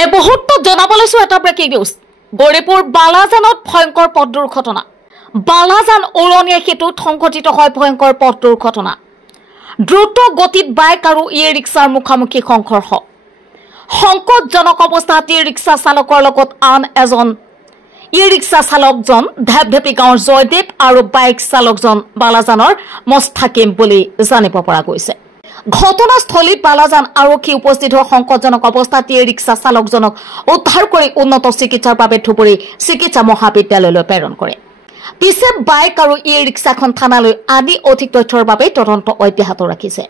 এই মুহূৰ্তত জনাবলৈছো এটা ব্ৰেকিং নিউজ। গৌৰীপুৰ বালাজানত ভয়ংকৰ পথ দুৰ্ঘটনা। বালাজান উৰণীয়া সেতুত সংঘটিত হয় ভয়ংকৰ পথ দুৰ্ঘটনা। দ্ৰুত গতিত বাইক আৰু ই ৰিক্সাৰ মুখামুখি সংঘৰ্ষ। সংকটজনক অৱস্থাত ই ৰিক্সা চালকৰ লগত আন এজন ই ৰিক্সা চালকজন ঢেপঢেপি গাঁৱৰ জয়দেৱ আৰু বাইক চালকজন বালাজানৰ মস্তাকিম বুলি জানিব পৰা গৈছে। ঘটনাস্থলীত বালাজান আৰক্ষী উপস্থিত হৈ সংকটজনক অৱস্থাত ই ৰিক্সা চালকজনক উদ্ধাৰ কৰি উন্নত চিকিৎসাৰ বাবে ধুবুৰী চিকিৎসা মহাবিদ্যালয়লৈ প্ৰেৰণ কৰে। পিছে বাইক আৰু ই ৰিক্সাখন থানালৈ আনি অধিক তথ্যৰ বাবে তদন্ত অব্যাহত ৰাখিছে।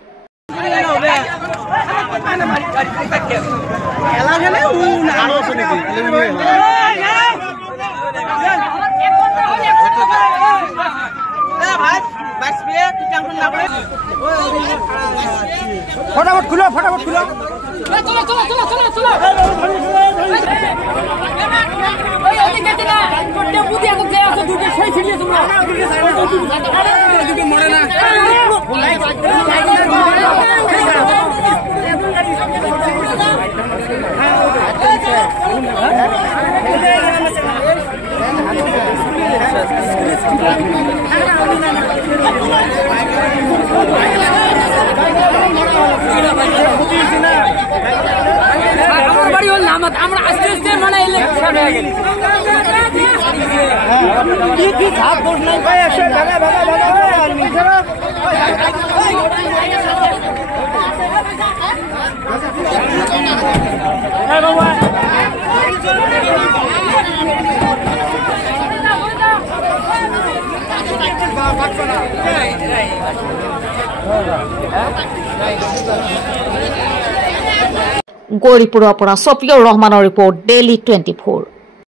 फटाफट खुलो গৌৰীপুৰৰ পৰা ছফিউৰ ৰহমানৰ ৰিপৰ্ট ডেইলি 24।